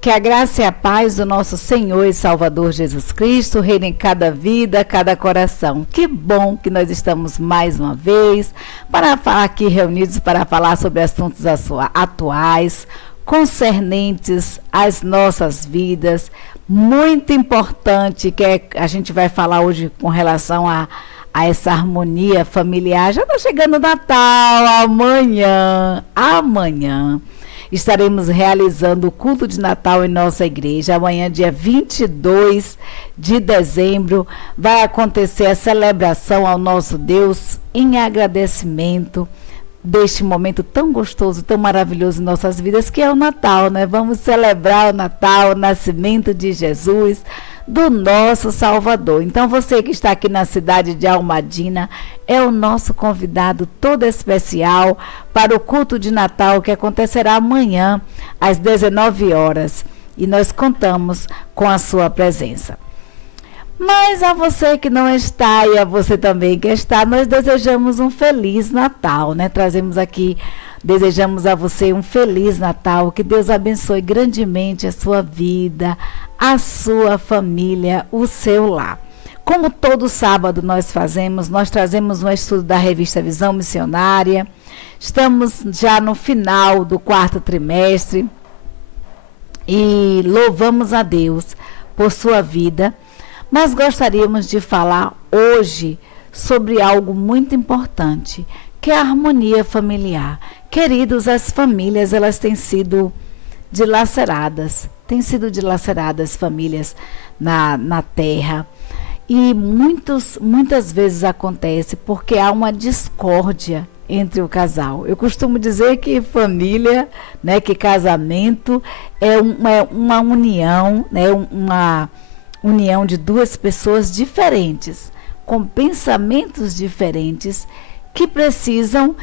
Que a graça e a paz do nosso Senhor e Salvador Jesus Cristo reine em cada vida, cada coração. Que bom que nós estamos mais uma vez para falar aqui reunidos para falar sobre assuntos atuais, concernentes às nossas vidas. Muito importante que a gente vai falar hoje com relação a essa harmonia familiar. Já está chegando o Natal, amanhã estaremos realizando o culto de Natal em nossa igreja. Amanhã, dia 22 de dezembro, vai acontecer a celebração ao nosso Deus em agradecimento deste momento tão gostoso, tão maravilhoso em nossas vidas, que é o Natal, né? Vamos celebrar o Natal, o nascimento de Jesus, do nosso Salvador. Então, você que está aqui na cidade de Almadina é o nosso convidado todo especial para o culto de Natal que acontecerá amanhã às 19 horas. E nós contamos com a sua presença. Mas a você que não está e a você também que está, nós desejamos um Feliz Natal, né? Desejamos a você um Feliz Natal, que Deus abençoe grandemente a sua vida, a sua família, o seu lar. Como todo sábado nós trazemos um estudo da revista Visão Missionária. Estamos já no final do 4º trimestre e louvamos a Deus por sua vida. Mas gostaríamos de falar hoje sobre algo muito importante, que é a harmonia familiar. Queridos, as famílias, elas têm sido dilaceradas famílias na terra. E muitas vezes acontece porque há uma discórdia entre o casal. Eu costumo dizer que família, né, que casamento é uma união, né, uma união de duas pessoas diferentes, com pensamentos diferentes, que precisam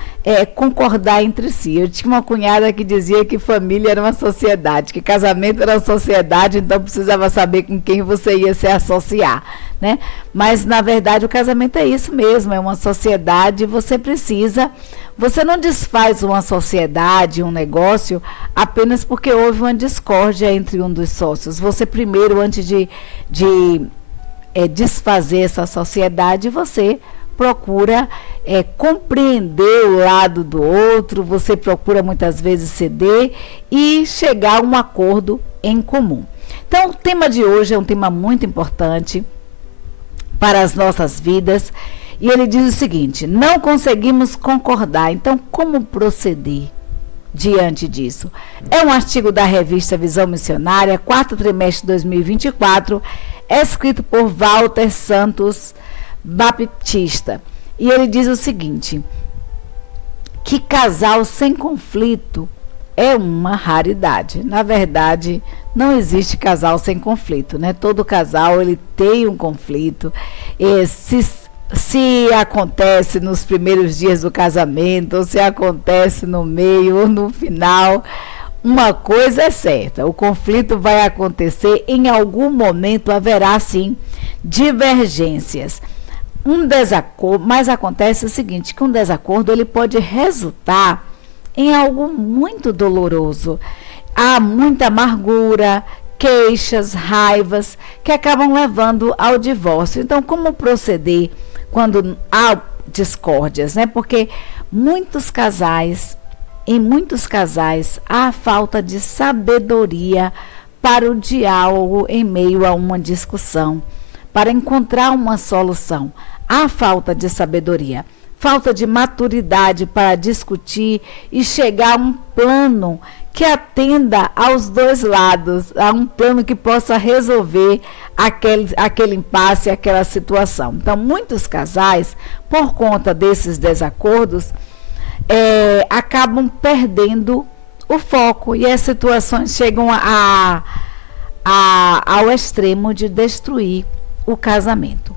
concordar entre si. Eu tinha uma cunhada que dizia que família era uma sociedade, que casamento era uma sociedade, então precisava saber com quem você ia se associar, né? Mas, na verdade, o casamento é isso mesmo, é uma sociedade. Você não desfaz uma sociedade, um negócio, apenas porque houve uma discórdia entre um dos sócios. Você primeiro, antes de desfazer essa sociedade, você procura compreender o lado do outro, você procura muitas vezes ceder e chegar a um acordo em comum. Então, o tema de hoje é um tema muito importante para as nossas vidas, e ele diz o seguinte: não conseguimos concordar, então como proceder diante disso? É um artigo da revista Visão Missionária, 4º trimestre de 2024, escrito por Walter Santos Baptista, e ele diz o seguinte: que casal sem conflito é uma raridade. Na verdade, não existe casal sem conflito, né? Todo casal ele tem um conflito. E se acontece nos primeiros dias do casamento, ou se acontece no meio ou no final, uma coisa é certa: o conflito vai acontecer, em algum momento haverá sim divergências. Mas acontece o seguinte, que um desacordo ele pode resultar em algo muito doloroso. Há muita amargura, queixas, raivas, que acabam levando ao divórcio. Então, como proceder quando há discórdias, né? Porque em muitos casais, há falta de sabedoria para o diálogo em meio a uma discussão, para encontrar uma solução. Há falta de sabedoria, falta de maturidade para discutir e chegar a um plano que atenda aos dois lados, a um plano que possa resolver aquele impasse, aquela situação. Então, muitos casais, por conta desses desacordos, acabam perdendo o foco e as situações chegam ao extremo de destruir o casamento.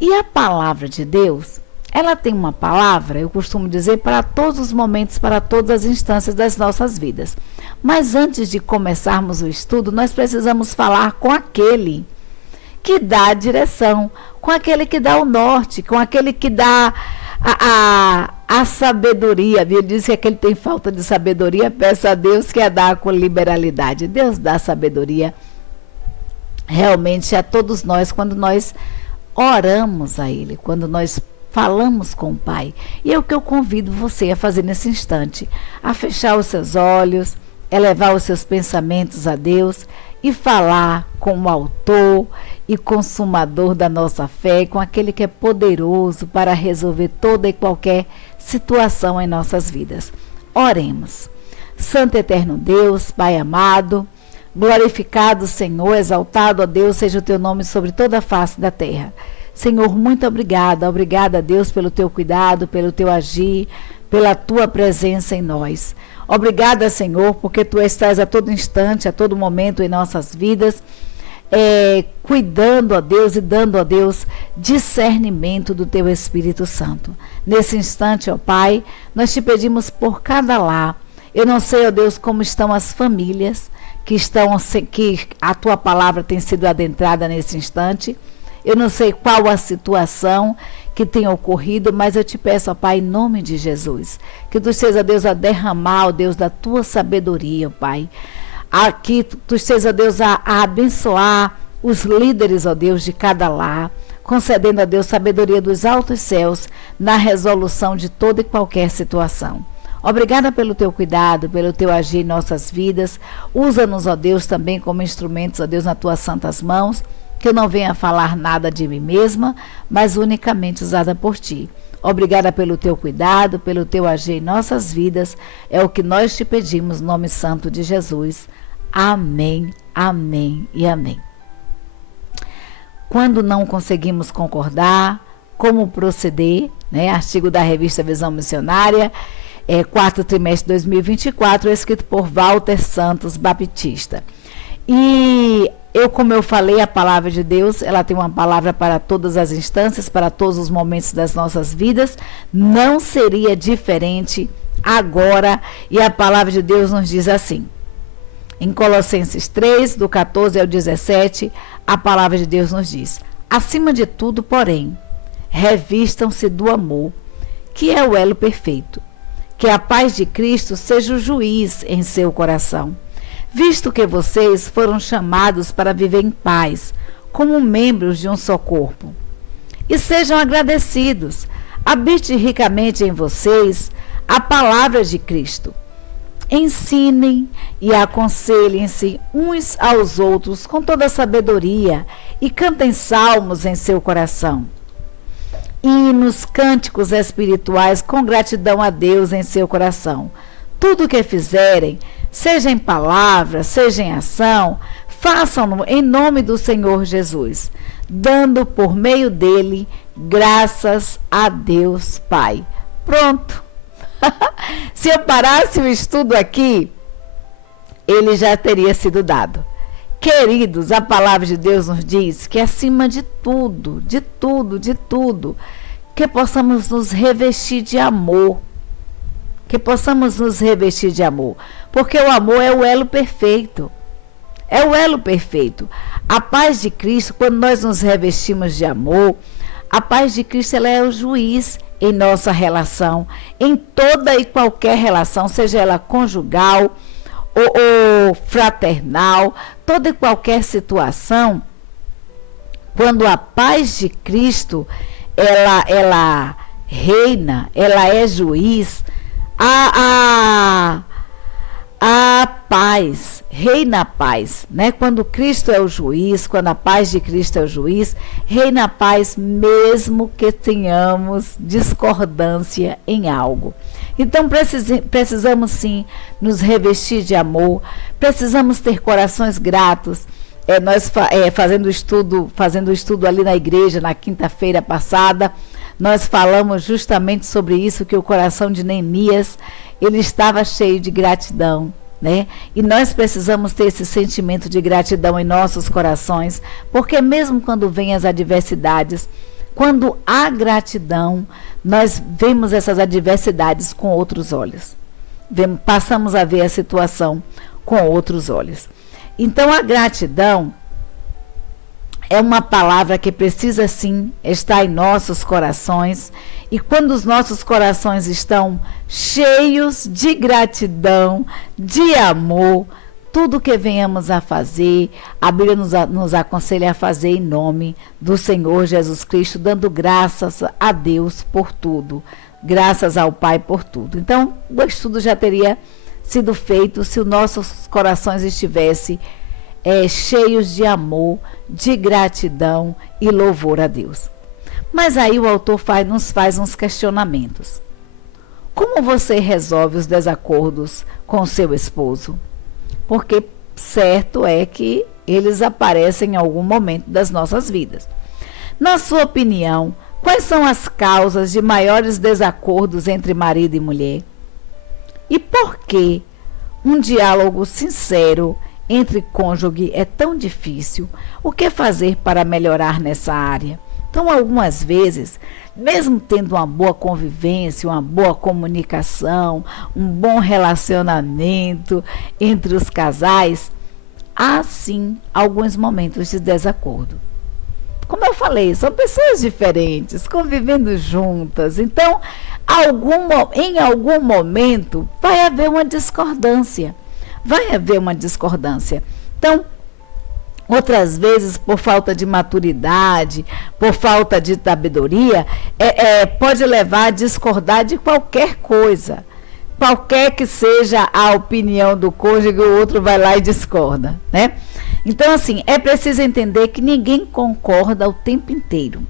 E a palavra de Deus, ela tem uma palavra, eu costumo dizer, para todos os momentos, para todas as instâncias das nossas vidas. Mas antes de começarmos o estudo, nós precisamos falar com aquele que dá a direção, com aquele que dá o norte, com aquele que dá a sabedoria. A Bíblia diz que aquele tem falta de sabedoria, peça a Deus que a dá com liberalidade. Deus dá sabedoria realmente a todos nós quando nós oramos a Ele, quando nós falamos com o Pai. E é o que eu convido você a fazer nesse instante, a fechar os seus olhos, elevar os seus pensamentos a Deus e falar com o autor e consumador da nossa fé, com aquele que é poderoso para resolver toda e qualquer situação em nossas vidas. Oremos. Santo e eterno Deus, Pai amado, glorificado Senhor, exaltado a Deus seja o teu nome sobre toda a face da terra. Senhor, muito obrigada. Obrigada, Deus, pelo teu cuidado, pelo teu agir, pela tua presença em nós. Obrigada, Senhor, porque tu estás a todo instante, a todo momento em nossas vidas, cuidando a Deus e dando a Deus discernimento do teu Espírito Santo. Nesse instante, ó Pai, nós te pedimos por cada lar. Eu não sei, ó Deus, como estão as famílias que a tua palavra tem sido adentrada nesse instante. Eu não sei qual a situação que tem ocorrido, mas eu te peço, ó Pai, em nome de Jesus, que tu seja, Deus, a derramar, ó Deus, da tua sabedoria, ó Pai. Aqui tu seja, Deus, a abençoar os líderes, ó Deus, de cada lar, concedendo a Deus sabedoria dos altos céus na resolução de toda e qualquer situação. Obrigada pelo teu cuidado, pelo teu agir em nossas vidas. Usa-nos, ó Deus, também como instrumentos, ó Deus, nas tuas santas mãos, que eu não venha falar nada de mim mesma, mas unicamente usada por ti. Obrigada pelo teu cuidado, pelo teu agir em nossas vidas. É o que nós te pedimos, no nome santo de Jesus. Amém, amém e amém. Quando não conseguimos concordar, como proceder, né? Artigo da revista Visão Missionária, quarto trimestre de 2024, escrito por Walter Santos Baptista. E como eu falei, a palavra de Deus, ela tem uma palavra para todas as instâncias, para todos os momentos das nossas vidas. Não seria diferente agora. E a palavra de Deus nos diz assim. Em Colossenses 3, do 14 ao 17, a palavra de Deus nos diz: acima de tudo, porém, revistam-se do amor, que é o elo perfeito. Que a paz de Cristo seja o juiz em seu coração, visto que vocês foram chamados para viver em paz, como membros de um só corpo. E sejam agradecidos. Habite ricamente em vocês a palavra de Cristo. Ensinem e aconselhem-se uns aos outros com toda sabedoria e cantem salmos em seu coração. Hinos, cânticos espirituais com gratidão a Deus em seu coração. Tudo o que fizerem, seja em palavra, seja em ação, façam-no em nome do Senhor Jesus, dando por meio dele graças a Deus Pai. Pronto. Se eu parasse o estudo aqui, ele já teria sido dado. Queridos, a palavra de Deus nos diz que acima de tudo, que possamos nos revestir de amor. Que possamos nos revestir de amor. Porque o amor é o elo perfeito. É o elo perfeito. A paz de Cristo, quando nós nos revestimos de amor, a paz de Cristo, ela é o juiz em nossa relação, em toda e qualquer relação, seja ela conjugal ou fraternal, toda e qualquer situação, quando a paz de Cristo, ela reina, ela é juiz, a paz, reina a paz, né? Quando Cristo é o juiz, quando a paz de Cristo é o juiz, reina a paz mesmo que tenhamos discordância em algo. Então precisamos sim nos revestir de amor, precisamos ter corações gratos. Nós fazendo estudo ali na igreja na quinta-feira passada, nós falamos justamente sobre isso, que o coração de Neemias, ele estava cheio de gratidão, né? E nós precisamos ter esse sentimento de gratidão em nossos corações, porque mesmo quando vêm as adversidades, quando há gratidão, nós vemos essas adversidades com outros olhos. Passamos a ver a situação com outros olhos. Então, a gratidão, é uma palavra que precisa sim estar em nossos corações. E quando os nossos corações estão cheios de gratidão, de amor, tudo que venhamos a fazer, a Bíblia nos aconselha a fazer em nome do Senhor Jesus Cristo, dando graças a Deus por tudo, graças ao Pai por tudo. Então, o estudo já teria sido feito se os nossos corações estivessem cheios de amor, de gratidão e louvor a Deus. Mas aí o autor nos faz uns questionamentos. Como você resolve os desacordos com seu esposo? Porque certo é que eles aparecem em algum momento das nossas vidas. Na sua opinião, quais são as causas de maiores desacordos entre marido e mulher? E por que um diálogo sincero entre cônjuge é tão difícil? O que fazer para melhorar nessa área? Então, algumas vezes, mesmo tendo uma boa convivência, uma boa comunicação, um bom relacionamento entre os casais, há sim alguns momentos de desacordo. Como eu falei, são pessoas diferentes, convivendo juntas. Então, em algum momento, vai haver uma discordância. Então, outras vezes, por falta de maturidade, por falta de sabedoria, pode levar a discordar de qualquer coisa. Qualquer que seja a opinião do cônjuge, o outro vai lá e discorda, né? Então, assim, é preciso entender que ninguém concorda o tempo inteiro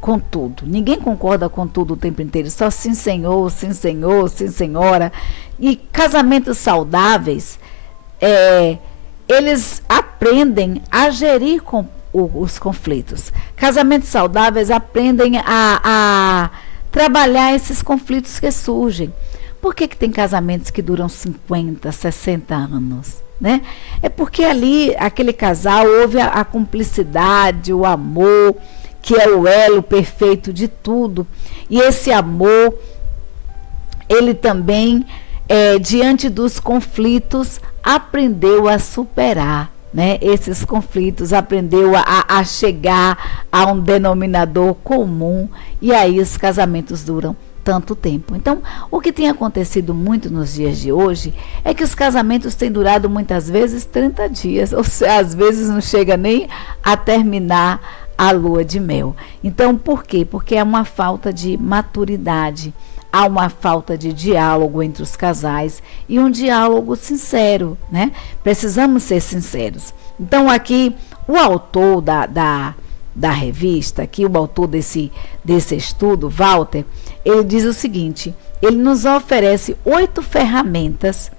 com tudo. Ninguém concorda com tudo o tempo inteiro. Só sim, senhor, sim, senhor, sim, senhora. E casamentos saudáveis, eles aprendem a gerir os conflitos. Casamentos saudáveis aprendem a trabalhar esses conflitos que surgem. Por que tem casamentos que duram 50, 60 anos? Né? É porque ali, aquele casal, houve a cumplicidade, o amor, que é o elo perfeito de tudo. E esse amor, ele também, diante dos conflitos, aprendeu a superar, né, esses conflitos, aprendeu a chegar a um denominador comum, e aí os casamentos duram tanto tempo. Então, o que tem acontecido muito nos dias de hoje é que os casamentos têm durado muitas vezes 30 dias, ou seja, às vezes não chega nem a terminar a lua de mel. Então, por quê? Porque há uma falta de maturidade, há uma falta de diálogo entre os casais e um diálogo sincero, né? Precisamos ser sinceros. Então, aqui, o autor da revista, aqui o autor desse estudo, Walter, ele diz o seguinte: ele nos oferece 8 ferramentas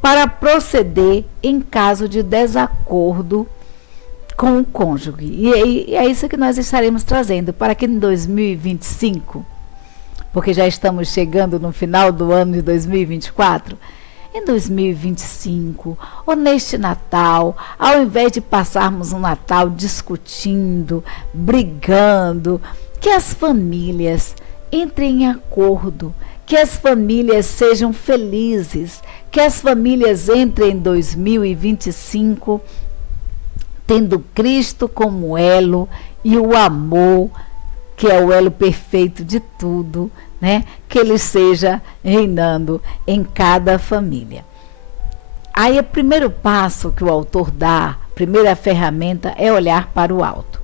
para proceder em caso de desacordo com o cônjuge. E é isso que nós estaremos trazendo para que em 2025, porque já estamos chegando no final do ano de 2024, em 2025, ou neste Natal, ao invés de passarmos um Natal discutindo, brigando, que as famílias entrem em acordo, que as famílias sejam felizes, que as famílias entrem em 2025 tendo Cristo como elo e o amor, que é o elo perfeito de tudo, né? Que ele seja reinando em cada família. Aí o primeiro passo que o autor dá, a primeira ferramenta, é olhar para o alto.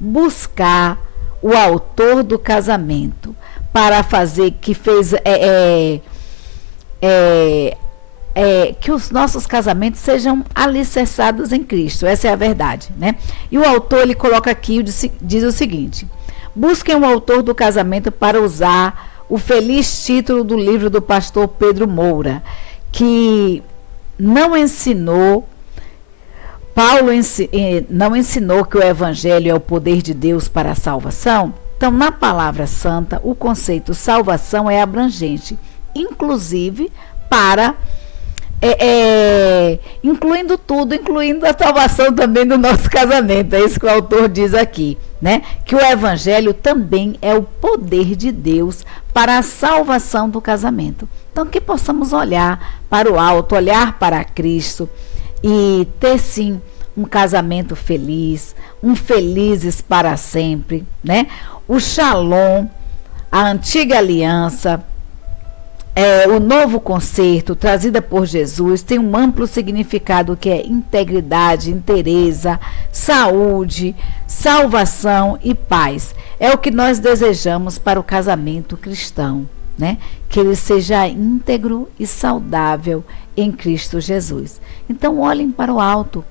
Buscar o autor do casamento para fazer que que os nossos casamentos sejam alicerçados em Cristo. Essa é a verdade, né? E o autor, ele coloca aqui, diz o seguinte: busquem o autor do casamento para usar o feliz título do livro do pastor Pedro Moura, que não ensinou, não ensinou que o evangelho é o poder de Deus para a salvação. Então, na palavra santa, o conceito salvação é abrangente, inclusive para incluindo tudo, incluindo a salvação também do nosso casamento. É isso que o autor diz aqui, né? Que o evangelho também é o poder de Deus para a salvação do casamento. Então, que possamos olhar para o alto, olhar para Cristo e ter sim um casamento feliz, um felizes para sempre, né? O Shalom, a antiga aliança, o novo concerto trazida por Jesus tem um amplo significado que é integridade, inteireza, saúde, salvação e paz. É o que nós desejamos para o casamento cristão, né? Que ele seja íntegro e saudável em Cristo Jesus. Então olhem para o alto,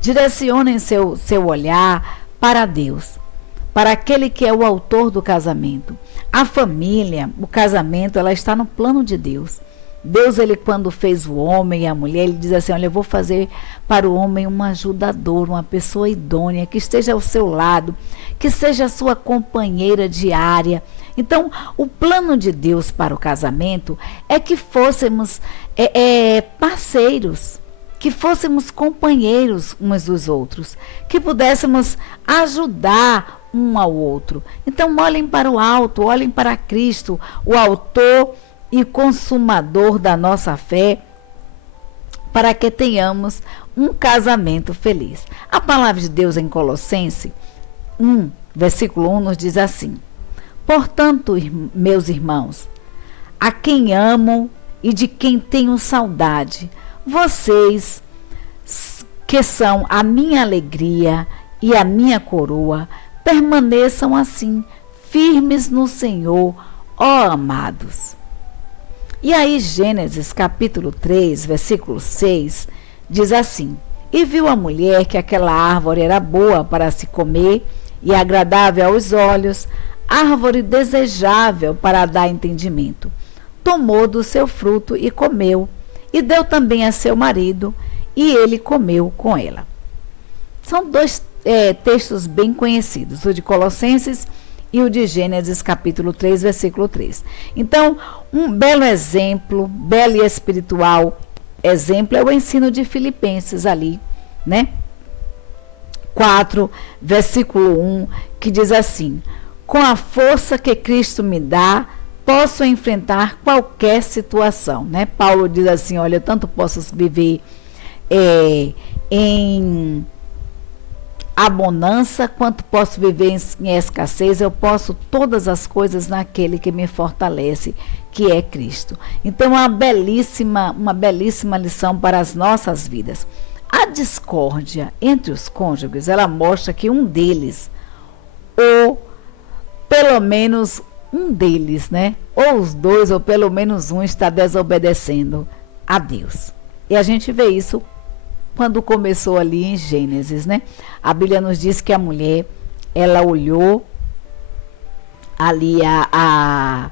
direcionem seu olhar para Deus, para aquele que é o autor do casamento. A família, o casamento, ela está no plano de Deus. Deus, ele quando fez o homem e a mulher, ele diz assim, olha, eu vou fazer para o homem um ajudador, uma pessoa idônea, que esteja ao seu lado, que seja a sua companheira diária. Então, o plano de Deus para o casamento é que fôssemos parceiros, que fôssemos companheiros uns dos outros, que pudéssemos ajudar um ao outro. Então olhem para o alto, olhem para Cristo, o autor e consumador da nossa fé, para que tenhamos um casamento feliz. A palavra de Deus em Colossenses 1, versículo 1 nos diz assim: portanto, meus irmãos, a quem amo e de quem tenho saudade, vocês que são a minha alegria e a minha coroa, permaneçam assim, firmes no Senhor, ó amados. E aí Gênesis capítulo 3, versículo 6, diz assim: e viu a mulher que aquela árvore era boa para se comer e agradável aos olhos, árvore desejável para dar entendimento. Tomou do seu fruto e comeu, e deu também a seu marido, e ele comeu com ela. São dois textos bem conhecidos, o de Colossenses e o de Gênesis capítulo 3, versículo 3. Então, um belo exemplo, belo e espiritual exemplo é o ensino de Filipenses ali, né? 4, versículo 1, que diz assim: com a força que Cristo me dá, posso enfrentar qualquer situação, né? Paulo diz assim, olha, eu tanto posso viver em abundância, quanto posso viver em escassez, eu posso todas as coisas naquele que me fortalece, que é Cristo. Então, uma belíssima lição para as nossas vidas. A discórdia entre os cônjuges, ela mostra que um deles, ou pelo menos um deles, né? Ou os dois, ou pelo menos um, está desobedecendo a Deus. E a gente vê isso quando começou ali em Gênesis, né? A Bíblia nos diz que a mulher, ela olhou ali a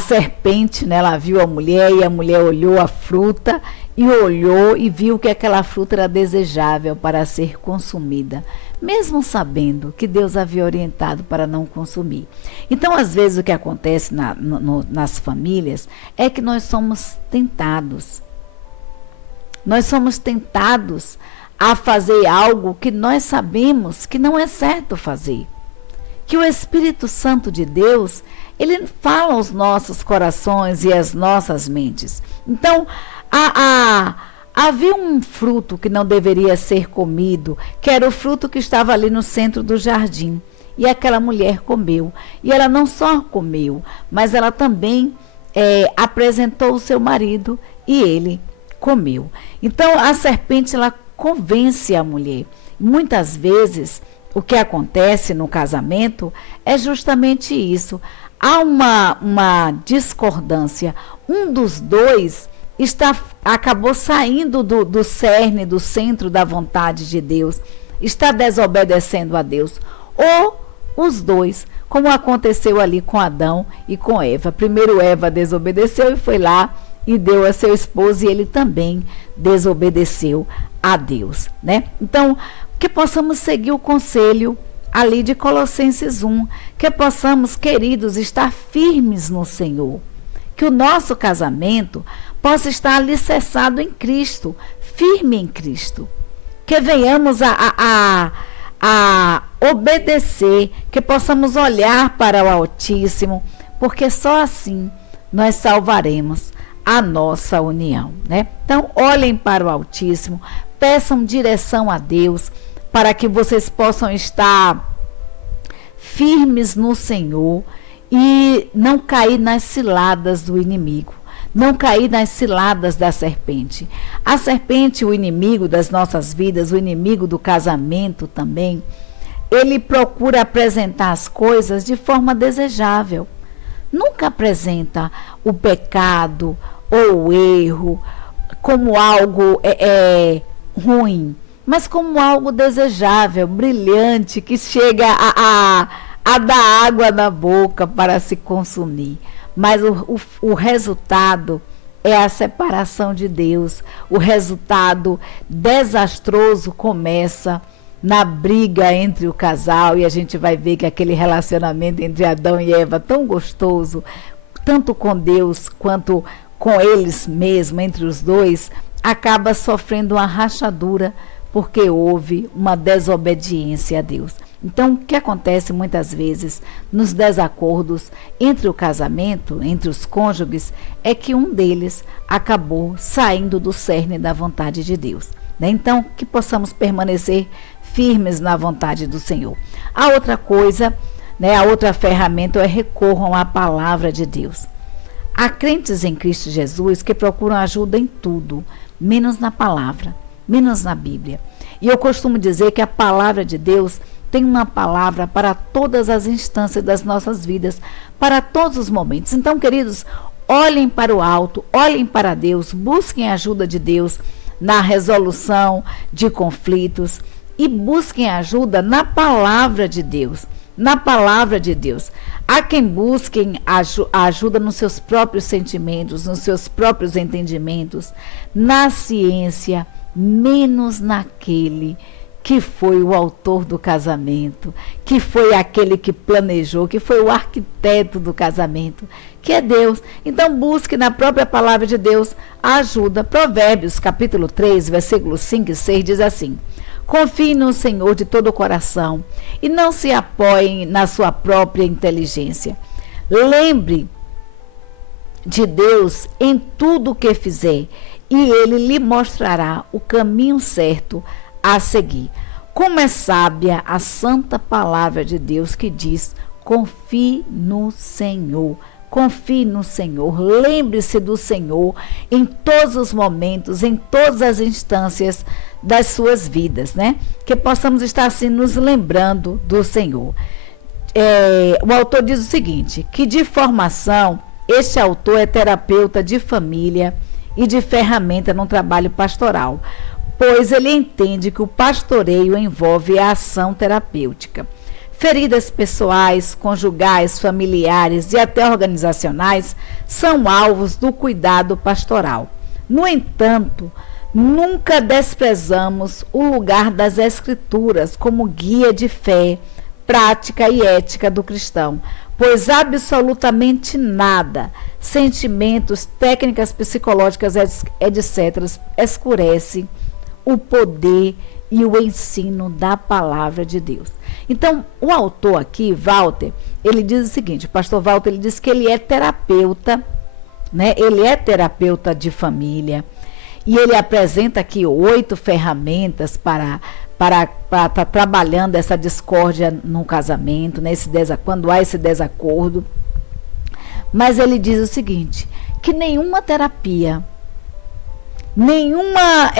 serpente, né? Ela viu a mulher e a mulher olhou a fruta e olhou e viu que aquela fruta era desejável para ser consumida, mesmo sabendo que Deus havia orientado para não consumir. Então, às vezes, o que acontece nas famílias é que nós somos tentados. Nós somos tentados a fazer algo que nós sabemos que não é certo fazer. Que o Espírito Santo de Deus, ele fala aos nossos corações e às nossas mentes. Então, havia um fruto que não deveria ser comido, que era o fruto que estava ali no centro do jardim. E aquela mulher comeu. E ela não só comeu, mas ela também apresentou o seu marido e ele comeu. Então, a serpente, ela convence a mulher. Muitas vezes, o que acontece no casamento é justamente isso. Há uma discordância. Um dos dois acabou saindo do cerne, do centro da vontade de Deus, está desobedecendo a Deus. Ou os dois, como aconteceu ali com Adão e com Eva. Primeiro Eva desobedeceu e foi lá e deu a seu esposo, e ele também desobedeceu a Deus, né? Então, que possamos seguir o conselho ali de Colossenses 1, que possamos, queridos, estar firmes no Senhor, que o nosso casamento possa estar alicerçado em Cristo, firme em Cristo, que venhamos a obedecer, que possamos olhar para o Altíssimo, porque só assim nós salvaremos a nossa união, né? Então, olhem para o Altíssimo, peçam direção a Deus para que vocês possam estar firmes no Senhor e não cair nas ciladas do inimigo, não cair nas ciladas da serpente. A serpente, o inimigo das nossas vidas, o inimigo do casamento também, ele procura apresentar as coisas de forma desejável. Nunca apresenta o pecado ou o erro como algo ruim, mas como algo desejável, brilhante, que chega a dar água na boca para se consumir. Mas o resultado é a separação de Deus. O resultado desastroso começa na briga entre o casal, e a gente vai ver que aquele relacionamento entre Adão e Eva, tão gostoso, tanto com Deus quanto com eles mesmos, entre os dois, acaba sofrendo uma rachadura, porque houve uma desobediência a Deus. Então, o que acontece muitas vezes nos desacordos entre o casamento, entre os cônjuges, é que um deles acabou saindo do cerne da vontade de Deus, né? Então, que possamos permanecer firmes na vontade do Senhor. A outra coisa, né, a outra ferramenta é recorram à palavra de Deus. Há crentes em Cristo Jesus que procuram ajuda em tudo, menos na palavra, menos na Bíblia. E eu costumo dizer que a palavra de Deus tem uma palavra para todas as instâncias das nossas vidas, para todos os momentos. Então, queridos, olhem para o alto, olhem para Deus, busquem a ajuda de Deus na resolução de conflitos e busquem ajuda na palavra de Deus. Na palavra de Deus. Há quem busquem a ajuda nos seus próprios sentimentos, nos seus próprios entendimentos, na ciência, menos naquele que foi o autor do casamento, que foi aquele que planejou, que foi o arquiteto do casamento, que é Deus. Então busque na própria palavra de Deus a ajuda. Provérbios capítulo 3, versículos 5 e 6 diz assim: confie no Senhor de todo o coração e não se apoiem na sua própria inteligência. Lembre de Deus em tudo o que fizer e Ele lhe mostrará o caminho certo a seguir. Como é sábia a santa palavra de Deus que diz: confie no Senhor. Confie no Senhor, lembre-se do Senhor em todos os momentos, em todas as instâncias das suas vidas, né? Que possamos estar assim nos lembrando do Senhor. O autor diz o seguinte, que de formação, este autor é terapeuta de família e de ferramenta no trabalho pastoral, pois ele entende que o pastoreio envolve a ação terapêutica. Feridas pessoais, conjugais, familiares e até organizacionais são alvos do cuidado pastoral. No entanto, nunca desprezamos o lugar das Escrituras como guia de fé, prática e ética do cristão, pois absolutamente nada, sentimentos, técnicas psicológicas, etc., escurece o poder e o ensino da palavra de Deus. Então, o autor aqui, Walter, ele diz o seguinte, o pastor Walter, ele diz que ele é terapeuta, né? Ele é terapeuta de família, e ele apresenta aqui 8 ferramentas para estar trabalhando essa discórdia no casamento, né? Quando há esse desacordo. Mas ele diz o seguinte, que nenhuma terapia, nenhuma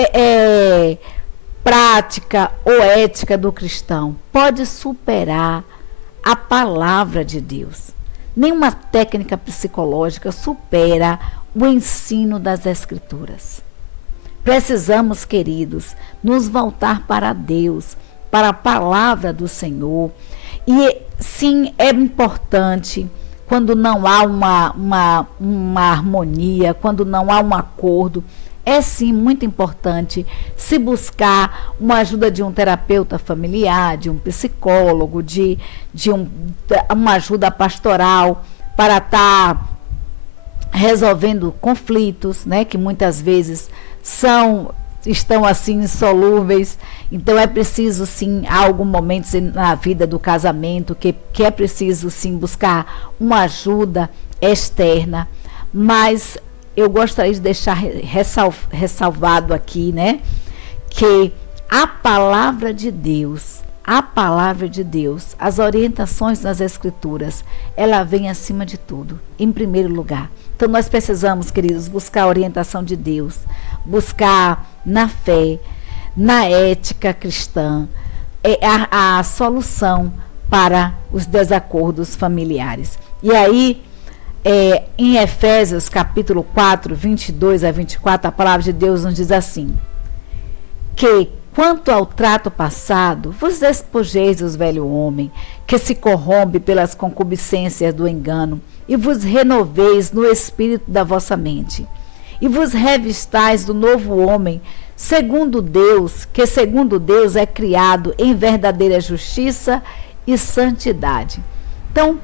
prática ou ética do cristão pode superar a palavra de Deus. Nenhuma técnica psicológica supera o ensino das Escrituras. Precisamos, queridos, nos voltar para Deus, para a palavra do Senhor. E sim, é importante quando não há uma harmonia, quando não há um acordo. É sim muito importante se buscar uma ajuda de um terapeuta familiar, de um psicólogo, uma ajuda pastoral para estar resolvendo conflitos, né, que muitas vezes estão assim insolúveis. Então é preciso sim, há alguns momentos na vida do casamento que é preciso sim buscar uma ajuda externa, mas eu gostaria de deixar ressalvado aqui, né, que a palavra de Deus, as orientações nas Escrituras, ela vem acima de tudo, em primeiro lugar. Então nós precisamos, queridos, buscar a orientação de Deus, buscar na fé, na ética cristã, a solução para os desacordos familiares. E aí, em Efésios capítulo 4, 22 a 24, a palavra de Deus nos diz assim, que quanto ao trato passado, vos despojeis dos velho homem, que se corrompe pelas concupiscências do engano, e vos renoveis no espírito da vossa mente, e vos revistais do novo homem, segundo Deus, que segundo Deus é criado em verdadeira justiça e santidade. Então,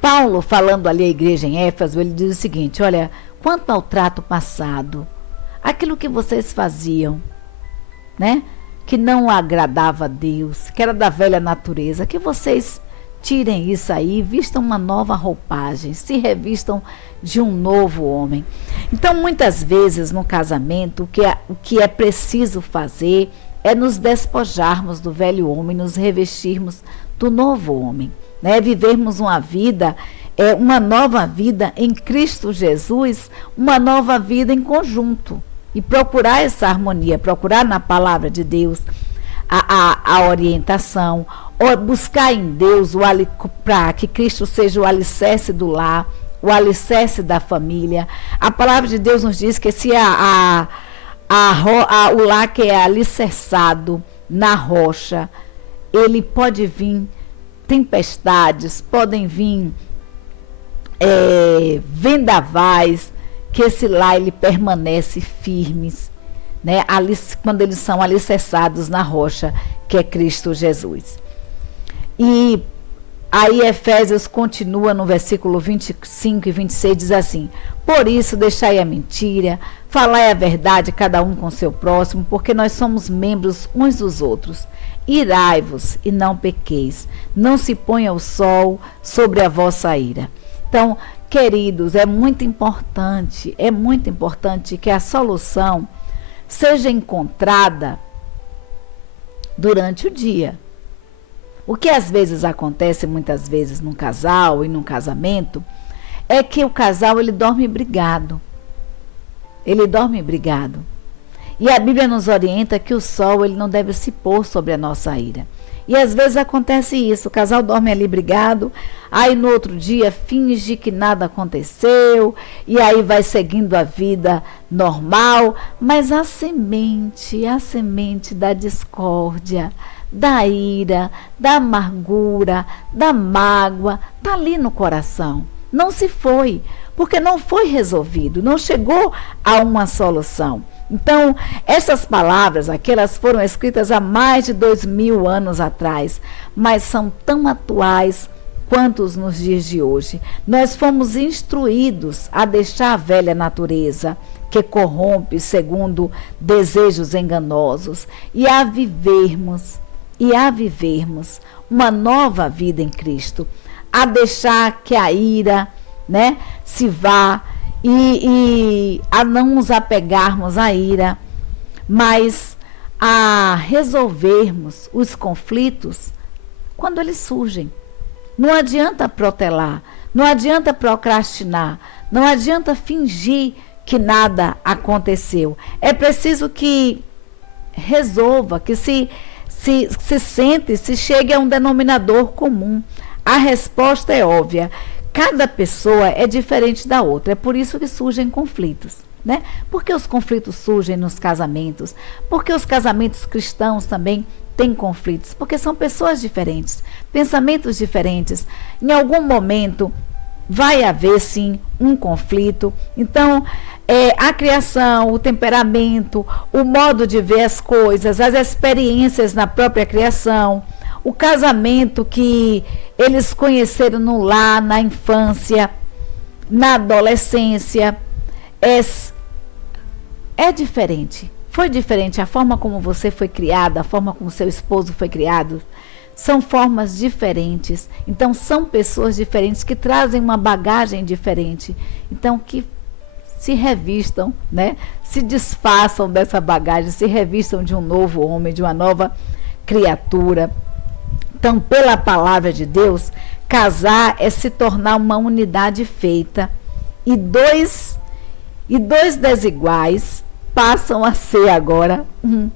Paulo, falando ali à igreja em Éfeso, ele diz o seguinte, olha, quanto ao trato passado, aquilo que vocês faziam, né, que não agradava a Deus, que era da velha natureza, que vocês tirem isso aí, vistam uma nova roupagem, se revistam de um novo homem. Então, muitas vezes no casamento, o que é preciso fazer é nos despojarmos do velho homem, nos revestirmos do novo homem, né? Vivermos uma vida, uma nova vida em Cristo Jesus, uma nova vida em conjunto. E procurar essa harmonia, procurar na palavra de Deus a orientação, ou buscar em Deus para que Cristo seja o alicerce do lar, o alicerce da família. A palavra de Deus nos diz que se o lar que é alicerçado na rocha, ele pode vir tempestades, podem vir vendavais, que esse lar ele permanece firmes, né? Quando eles são alicerçados na rocha, que é Cristo Jesus. E aí Efésios continua no versículo 25 e 26, diz assim, por isso deixai a mentira, falai a verdade cada um com seu próximo, porque nós somos membros uns dos outros. Irai-vos e não pequeis, não se ponha o sol sobre a vossa ira. Então, queridos, é muito importante que a solução seja encontrada durante o dia. O que às vezes acontece, muitas vezes, num casal e num casamento, é que o casal ele dorme brigado. E a Bíblia nos orienta que o sol ele não deve se pôr sobre a nossa ira. E às vezes acontece isso, o casal dorme ali brigado, aí no outro dia finge que nada aconteceu, e aí vai seguindo a vida normal, mas a semente da discórdia, da ira, da amargura, da mágoa, está ali no coração. Não se foi, porque não foi resolvido, não chegou a uma solução. Então, essas palavras aqui, elas foram escritas há mais de 2000 anos atrás, mas são tão atuais quanto nos dias de hoje. Nós fomos instruídos a deixar a velha natureza, que corrompe segundo desejos enganosos, e a vivermos uma nova vida em Cristo, a deixar que a ira, né, se vá, e a não nos apegarmos à ira, mas a resolvermos os conflitos quando eles surgem. Não adianta protelar, não adianta procrastinar, não adianta fingir que nada aconteceu. É preciso que resolva, que se sente, se chegue a um denominador comum. A resposta é óbvia. Cada pessoa é diferente da outra, é por isso que surgem conflitos, né? Por que os conflitos surgem nos casamentos? Porque os casamentos cristãos também têm conflitos, porque são pessoas diferentes, pensamentos diferentes. Em algum momento vai haver sim um conflito. Então, a criação, o temperamento, o modo de ver as coisas, as experiências na própria criação, o casamento que eles conheceram no lar, na infância, na adolescência, é diferente. Foi diferente a forma como você foi criada, a forma como seu esposo foi criado. São formas diferentes. Então, são pessoas diferentes que trazem uma bagagem diferente. Então, que se revistam, né? Se desfaçam dessa bagagem, se revistam de um novo homem, de uma nova criatura. Então, pela palavra de Deus, casar é se tornar uma unidade feita e dois desiguais passam a ser agora um.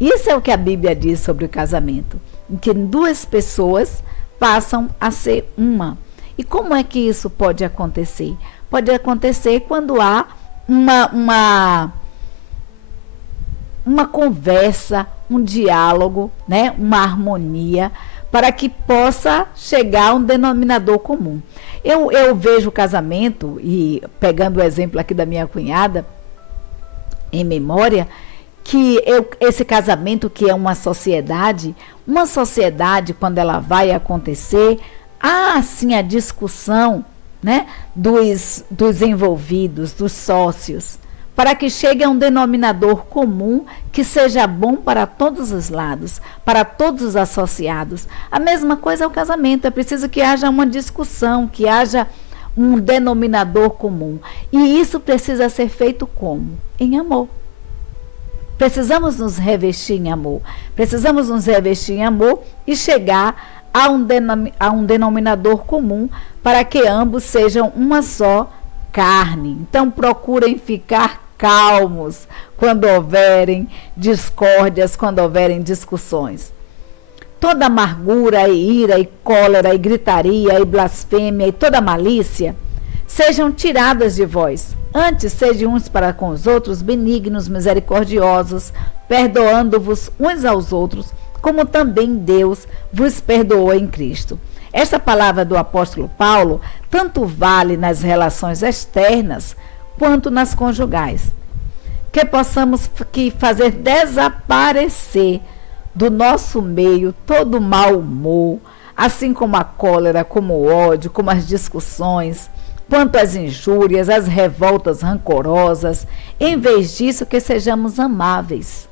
Isso é o que a Bíblia diz sobre o casamento, em que duas pessoas passam a ser uma. E como é que isso pode acontecer? Pode acontecer quando há uma conversa, um diálogo, né? Uma harmonia, para que possa chegar a um denominador comum. Eu vejo o casamento, e pegando o exemplo aqui da minha cunhada, em memória, que esse casamento que é uma sociedade, quando ela vai acontecer, há sim a discussão, né, dos envolvidos, dos sócios, para que chegue a um denominador comum que seja bom para todos os lados, para todos os associados. A mesma coisa é o casamento, é preciso que haja uma discussão, que haja um denominador comum. E isso precisa ser feito como? Em amor. Precisamos nos revestir em amor. Precisamos nos revestir em amor e chegar a um denominador comum para que ambos sejam uma só carne. Então, procurem ficar calmos quando houverem discórdias, quando houverem discussões. Toda amargura, e ira, e cólera, e gritaria, e blasfêmia, e toda malícia sejam tiradas de vós. Antes, sejam uns para com os outros benignos, misericordiosos, perdoando-vos uns aos outros, como também Deus vos perdoou em Cristo. Esta palavra do apóstolo Paulo tanto vale nas relações externas quanto nas conjugais. Que possamos fazer desaparecer do nosso meio todo o mau humor, assim como a cólera, como o ódio, como as discussões, quanto às injúrias, as revoltas rancorosas. Em vez disso, que sejamos amáveis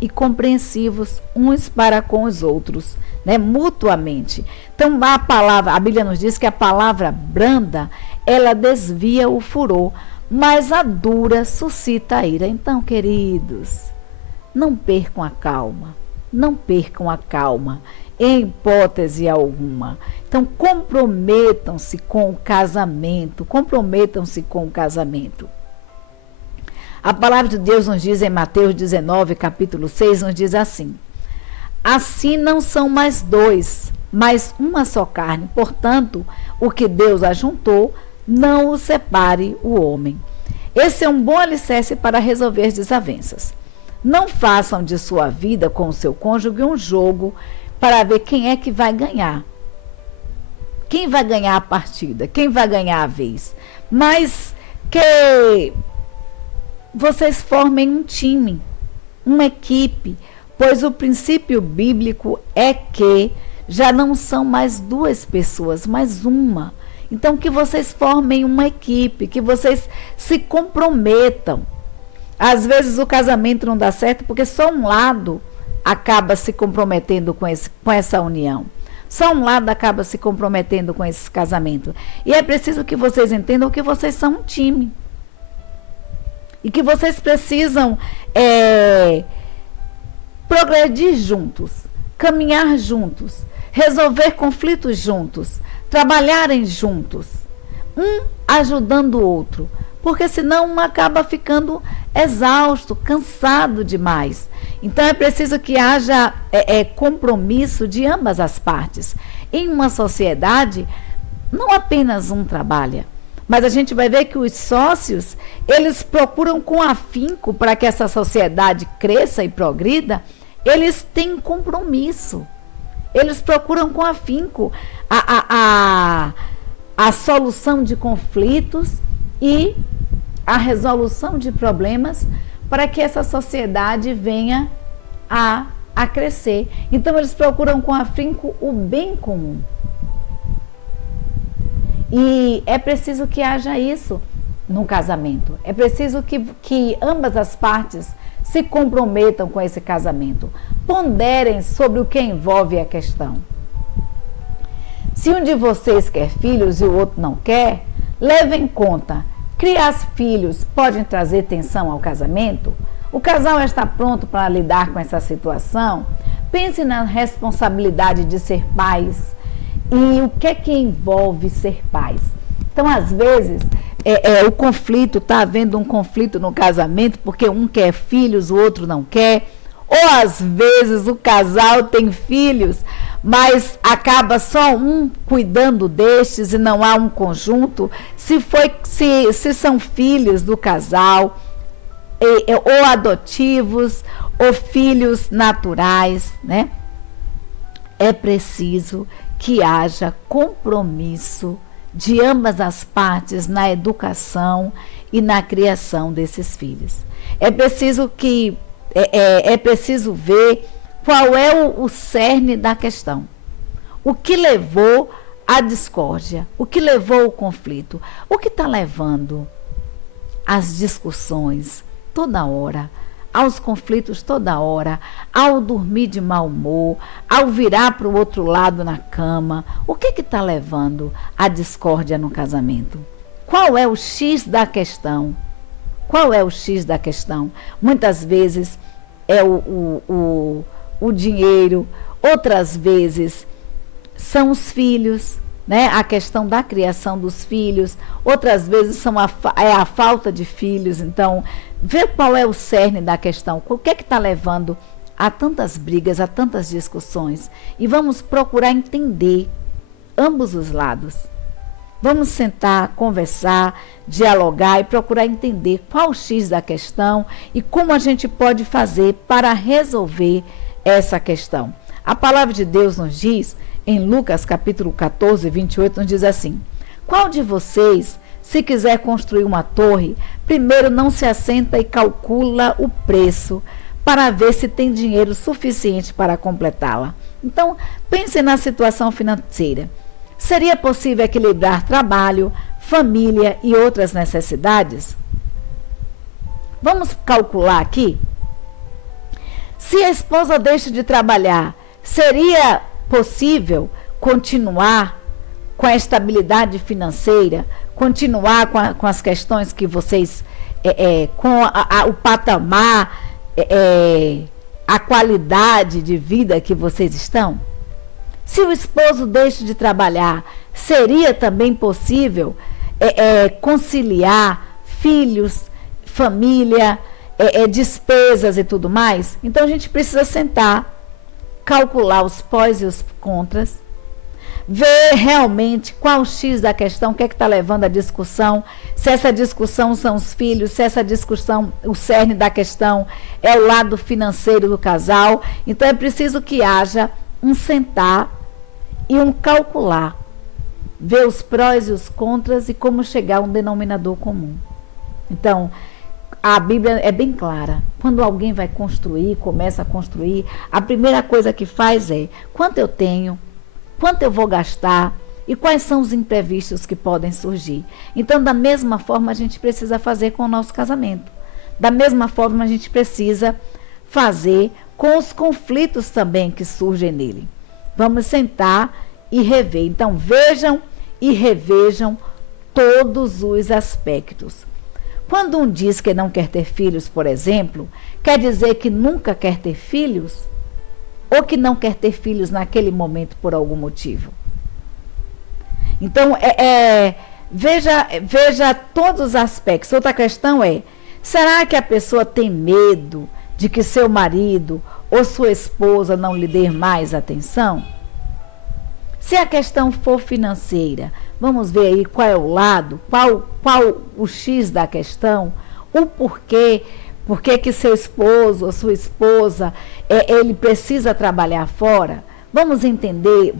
e compreensivos uns para com os outros, né, mutuamente. Então, a Bíblia nos diz que a palavra branda, ela desvia o furor, mas a dura suscita a ira. Então, queridos, não percam a calma, não percam a calma, em hipótese alguma. Então, comprometam-se com o casamento, comprometam-se com o casamento. A palavra de Deus nos diz em Mateus 19, capítulo 6, nos diz assim: assim não são mais dois, mas uma só carne. Portanto, o que Deus ajuntou, não o separe o homem. Esse é um bom alicerce para resolver desavenças. Não façam de sua vida com o seu cônjuge um jogo para ver quem é que vai ganhar. Quem vai ganhar a partida, quem vai ganhar a vez. Mas que vocês formem um time, uma equipe, pois o princípio bíblico é que já não são mais duas pessoas, mas uma. Então, que vocês formem uma equipe, que vocês se comprometam. Às vezes o casamento não dá certo porque só um lado acaba se comprometendo com essa união. Só um lado acaba se comprometendo com esse casamento. E é preciso que vocês entendam que vocês são um time. E que vocês precisam progredir juntos, caminhar juntos, resolver conflitos juntos, trabalharem juntos, um ajudando o outro, porque senão um acaba ficando exausto, cansado demais. Então é preciso que haja compromisso de ambas as partes. Em uma sociedade, não apenas um trabalha, mas a gente vai ver que os sócios, eles procuram com afinco para que essa sociedade cresça e progrida, eles têm compromisso. Eles procuram com afinco a solução de conflitos e a resolução de problemas para que essa sociedade venha a crescer. Então, eles procuram com afinco o bem comum. E é preciso que haja isso no casamento. É preciso que ambas as partes se comprometam com esse casamento. Ponderem sobre o que envolve a questão. Se um de vocês quer filhos e o outro não quer, leve em conta Criar filhos pode trazer tensão ao casamento? O casal está pronto para lidar com essa situação? Pense na responsabilidade de ser pais e o que é que envolve ser pais. Então, às vezes, o conflito, está havendo um conflito no casamento porque um quer filhos, o outro não quer. Ou, às vezes, o casal tem filhos, mas acaba só um cuidando destes e não há um conjunto. Se são filhos do casal, ou adotivos, ou filhos naturais, né? É preciso que haja compromisso de ambas as partes na educação e na criação desses filhos. É preciso ver qual é o cerne da questão. O que levou à discórdia? O que levou ao conflito? O que está levando às discussões toda hora, aos conflitos toda hora, ao dormir de mau humor, ao virar para o outro lado na cama? O que está levando à discórdia no casamento? Qual é o X da questão? Qual é o X da questão? Muitas vezes é o dinheiro, outras vezes são os filhos, né? A questão da criação dos filhos, outras vezes é a falta de filhos. Então, vê qual é o cerne da questão, o que está levando a tantas brigas, a tantas discussões, e vamos procurar entender ambos os lados. Vamos sentar, conversar, dialogar e procurar entender qual o X da questão e como a gente pode fazer para resolver essa questão. A palavra de Deus nos diz, em Lucas capítulo 14, 28, nos diz assim: qual de vocês, se quiser construir uma torre, primeiro não se assenta e calcula o preço para ver se tem dinheiro suficiente para completá-la? Então, pense na situação financeira. Seria possível equilibrar trabalho, família e outras necessidades? Vamos calcular aqui. Se a esposa deixa de trabalhar, seria possível continuar com a estabilidade financeira, continuar com as questões que vocês, com o patamar, a qualidade de vida que vocês estão? Se o esposo deixa de trabalhar, seria também possível conciliar filhos, família, despesas e tudo mais? Então a gente precisa sentar, calcular os pós e os contras, ver realmente qual o X da questão, o que é que está levando a discussão, se essa discussão são os filhos, se essa discussão, o cerne da questão é o lado financeiro do casal. Então é preciso que haja um sentar e um calcular, ver os prós e os contras e como chegar a um denominador comum. Então, a Bíblia é bem clara. Quando alguém vai construir, começa a construir, a primeira coisa que faz é: quanto eu tenho, quanto eu vou gastar e quais são os imprevistos que podem surgir. Então, da mesma forma, a gente precisa fazer com o nosso casamento. Da mesma forma, a gente precisa fazer com os conflitos também que surgem nele. Vamos sentar e rever. Então, vejam e revejam todos os aspectos. Quando um diz que não quer ter filhos, por exemplo, quer dizer que nunca quer ter filhos? Ou que não quer ter filhos naquele momento por algum motivo? Então, veja todos os aspectos. Outra questão é: será que a pessoa tem medo de que seu marido ou sua esposa não lhe dê mais atenção? Se a questão for financeira, vamos ver aí qual é o lado, qual o X da questão, o porquê que seu esposo ou sua esposa, ele precisa trabalhar fora. Vamos entender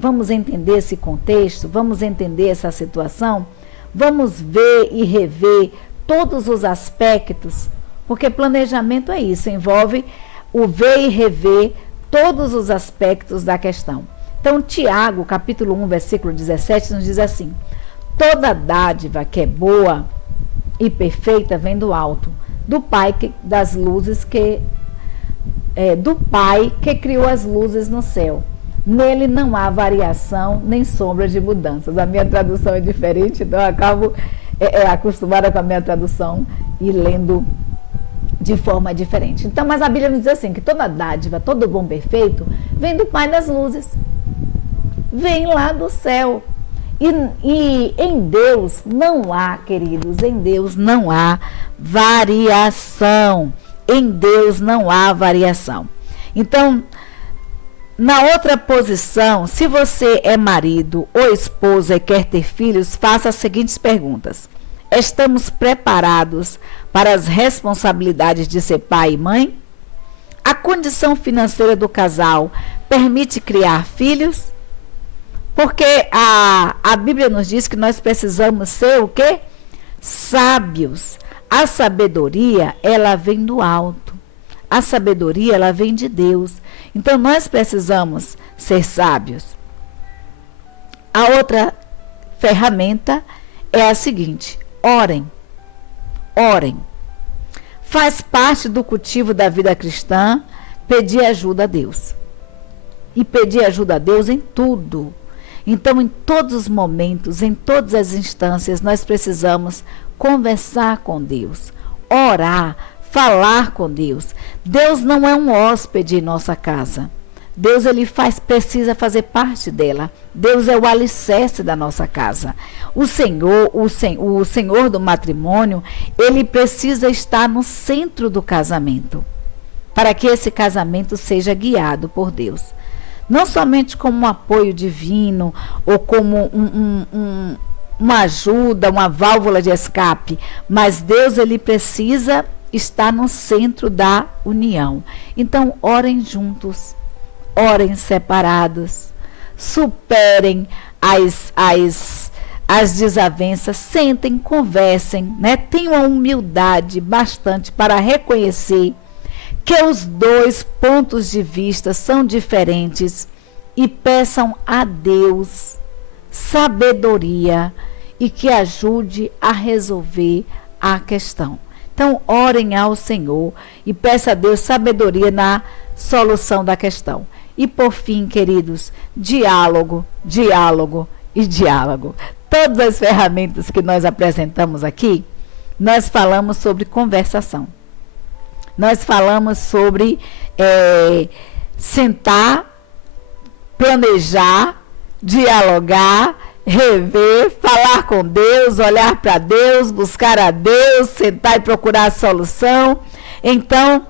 esse contexto, vamos entender essa situação, vamos ver e rever todos os aspectos, porque planejamento é isso, envolve o ver e rever todos os aspectos da questão. Então, Tiago, capítulo 1, versículo 17, nos diz assim: toda dádiva que é boa e perfeita vem do alto, do Pai das luzes do Pai que criou as luzes no céu. Nele não há variação nem sombra de mudanças. A minha tradução é diferente, então eu acabo acostumada com a minha tradução e lendo de forma diferente. Então, mas a Bíblia nos diz assim, que toda dádiva, todo bom perfeito, vem do Pai das luzes. Vem lá do céu. E em Deus não há, queridos, em Deus não há variação. Em Deus não há variação. Então, na outra posição, se você é marido ou esposa e quer ter filhos, faça as seguintes perguntas. Estamos preparados para as responsabilidades de ser pai e mãe? A condição financeira do casal permite criar filhos? Porque a Bíblia nos diz que nós precisamos ser o quê? Sábios. A sabedoria, ela vem do alto. A sabedoria, ela vem de Deus. Então, nós precisamos ser sábios. A outra ferramenta é a seguinte: orem. Orem. Faz parte do cultivo da vida cristã pedir ajuda a Deus. E pedir ajuda a Deus em tudo. Então, em todos os momentos, em todas as instâncias, nós precisamos conversar com Deus, orar, falar com Deus. Deus não é um hóspede em nossa casa. Deus, ele precisa fazer parte dela. Deus é o alicerce da nossa casa. O Senhor do matrimônio, ele precisa estar no centro do casamento, para que esse casamento seja guiado por Deus. Não somente como um apoio divino ou como uma ajuda, uma válvula de escape, mas Deus, ele precisa estar no centro da união. Então, orem juntos, orem separados, superem as desavenças, sentem, conversem, né? Tenham a humildade bastante para reconhecer que os dois pontos de vista são diferentes e peçam a Deus sabedoria e que ajude a resolver a questão. Então, orem ao Senhor e peça a Deus sabedoria na solução da questão. E por fim, queridos, diálogo, diálogo e diálogo. Todas as ferramentas que nós apresentamos aqui, nós falamos sobre conversação. Nós falamos sobre sentar, planejar, dialogar, rever, falar com Deus, olhar para Deus, buscar a Deus, sentar e procurar a solução. Então,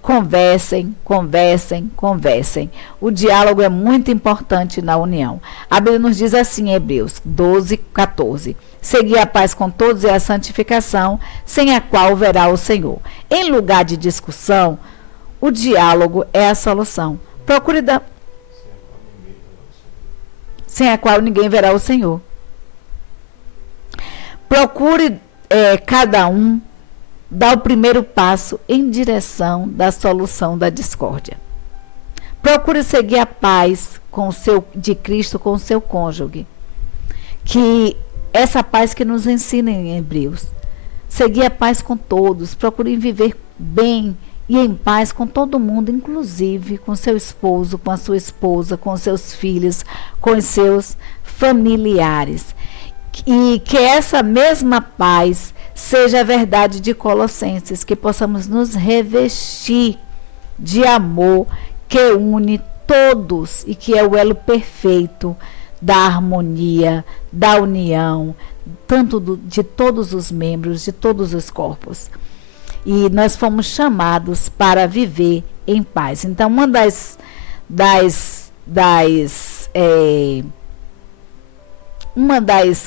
conversem, conversem, conversem. O diálogo é muito importante na união. A Bíblia nos diz assim em Hebreus 12, 14. Seguir a paz com todos e a santificação, sem a qual verá o Senhor. Em lugar de discussão, o diálogo é a solução. Procure dar... Sem a qual ninguém verá o Senhor. Procure cada um dar o primeiro passo em direção da solução da discórdia. Procure seguir a paz de Cristo com o seu cônjuge. Que essa paz que nos ensina em Hebreus. Seguir a paz com todos. Procure viver bem e em paz com todo mundo, inclusive com seu esposo, com a sua esposa, com seus filhos, com os seus familiares. E que essa mesma paz seja a verdade de Colossenses, que possamos nos revestir de amor que une todos e que é o elo perfeito da harmonia, da união, tanto de todos os membros, de todos os corpos. E nós fomos chamados para viver em paz. Então, uma das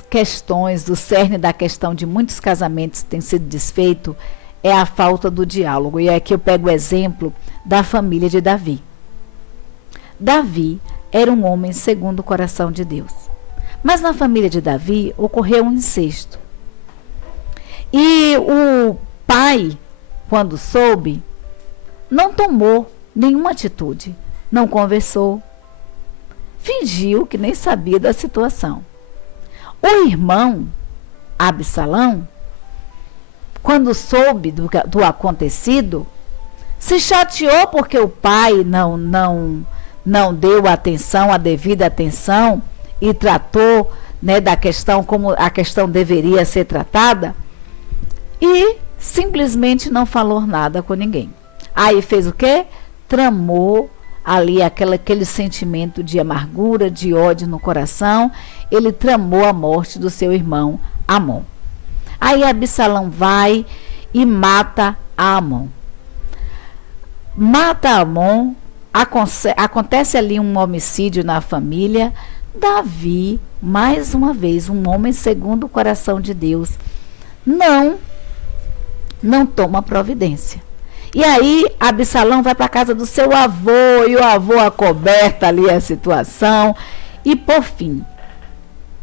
questões, do cerne da questão de muitos casamentos que tem sido desfeito, é a falta do diálogo. E aqui eu pego o exemplo da família de Davi. Davi era um homem segundo o coração de Deus. Mas na família de Davi ocorreu um incesto. E o pai, quando soube, não tomou nenhuma atitude, não conversou, fingiu que nem sabia da situação. O irmão, Absalão, quando soube do acontecido, se chateou porque o pai não deu a devida atenção e tratou né, da questão, como a questão deveria ser tratada, e simplesmente não falou nada com ninguém. Aí fez o quê? Tramou ali aquele sentimento de amargura, de ódio no coração. Ele tramou a morte do seu irmão Amon. Aí Absalão vai e mata Amon. Mata Amon, acontece ali um homicídio na família. Davi, mais uma vez, um homem segundo o coração de Deus, não toma providência. E aí Absalão vai para a casa do seu avô, e o avô acoberta ali a situação. E por fim,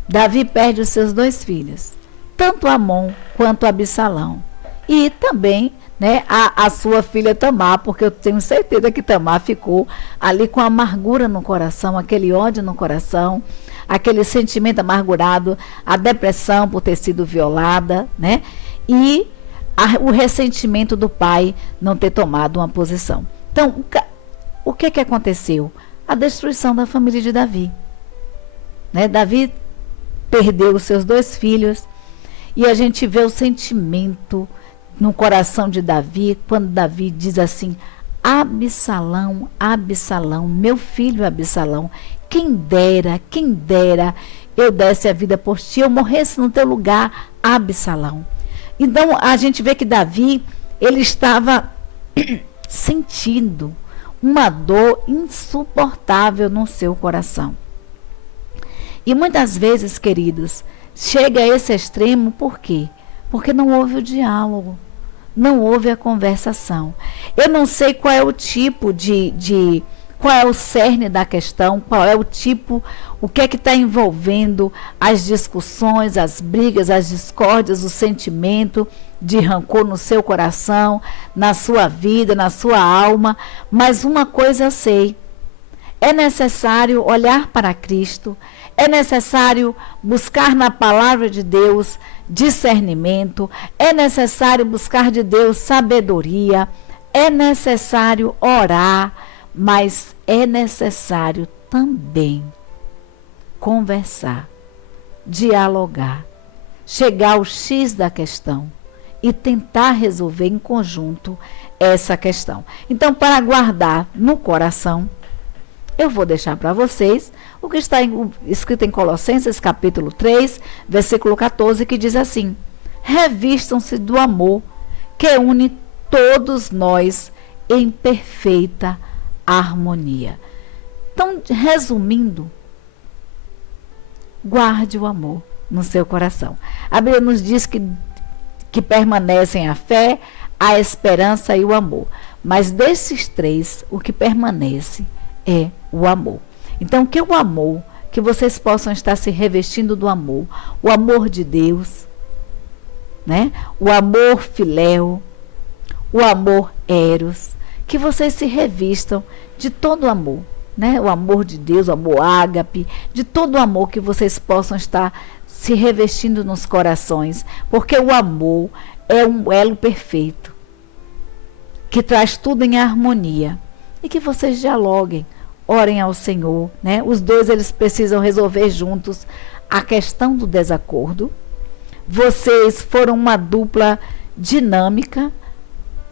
Davi perde os seus 2 filhos, tanto Amon quanto Absalão. E também, né, a sua filha Tamar, porque eu tenho certeza que Tamar ficou ali com amargura no coração, aquele ódio no coração, aquele sentimento amargurado, a depressão por ter sido violada, né? E o ressentimento do pai não ter tomado uma posição. Então, o que aconteceu? A destruição da família de Davi. Né? Davi perdeu os seus 2 filhos, e a gente vê o sentimento no coração de Davi, quando Davi diz assim: Absalão, Absalão, meu filho Absalão, quem dera eu desse a vida por ti, eu morresse no teu lugar, Absalão. Então a gente vê que Davi, ele estava sentindo uma dor insuportável no seu coração. E muitas vezes, queridos, chega a esse extremo, por quê? Porque não houve o diálogo, não houve a conversação. Eu não sei qual é o tipo qual é o cerne da questão, qual é o tipo, o que é que está envolvendo as discussões, as brigas, as discórdias, o sentimento de rancor no seu coração, na sua vida, na sua alma. Mas uma coisa eu sei: é necessário olhar para Cristo, é necessário buscar na palavra de Deus discernimento, é necessário buscar de Deus sabedoria, é necessário orar, mas é necessário também conversar, dialogar, chegar ao X da questão e tentar resolver em conjunto essa questão. Então, para guardar no coração, eu vou deixar para vocês o que está escrito em Colossenses capítulo 3, versículo 14, que diz assim: revistam-se do amor que une todos nós em perfeita harmonia. Então, resumindo, guarde o amor no seu coração. A Bíblia nos diz que permanecem a fé, a esperança e o amor. Mas desses 3, o que permanece é o amor. Então, que o amor, que vocês possam estar se revestindo do amor, o amor de Deus, né? O amor filéu, o amor eros, que vocês se revistam de todo o amor, né? O amor de Deus, o amor ágape, de todo o amor, que vocês possam estar se revestindo nos corações, porque o amor é um elo perfeito, que traz tudo em harmonia, e que vocês dialoguem, orem ao Senhor, né? Os 2, eles precisam resolver juntos a questão do desacordo. Vocês foram uma dupla dinâmica,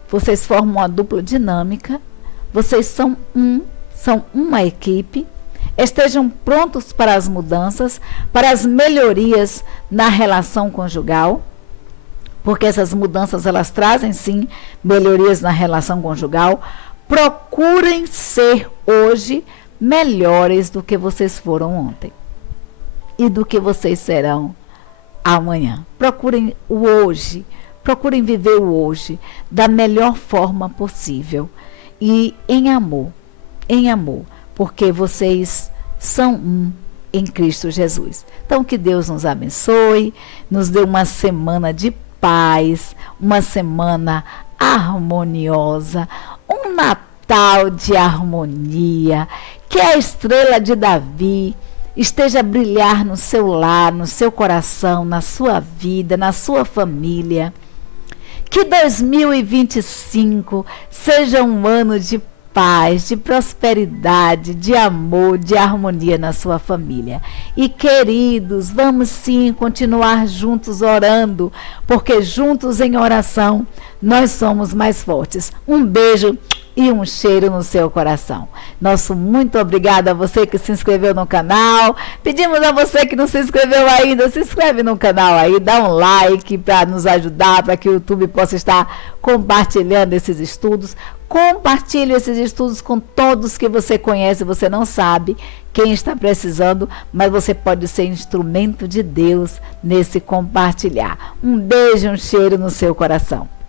vocês formam uma dupla dinâmica, vocês são uma equipe. Estejam prontos para as mudanças, para as melhorias na relação conjugal, porque essas mudanças, elas trazem sim melhorias na relação conjugal. Procurem ser hoje melhores do que vocês foram ontem e do que vocês serão amanhã. Procurem o hoje, procurem viver o hoje da melhor forma possível e em amor, porque vocês são um em Cristo Jesus. Então, que Deus nos abençoe, nos dê uma semana de paz, uma semana harmoniosa, um Natal de harmonia, que a estrela de Davi esteja a brilhar no seu lar, no seu coração, na sua vida, na sua família. Que 2025 seja um ano de paz, de prosperidade, de amor, de harmonia na sua família. E queridos, vamos sim continuar juntos orando, porque juntos em oração nós somos mais fortes. Um beijo e um cheiro no seu coração. Nosso muito obrigado a você que se inscreveu no canal. Pedimos a você que não se inscreveu ainda, se inscreve no canal aí, dá um like para nos ajudar, para que o YouTube possa estar compartilhando esses estudos. Compartilhe esses estudos com todos que você conhece. Você não sabe quem está precisando, mas você pode ser instrumento de Deus nesse compartilhar. Um beijo, um cheiro no seu coração.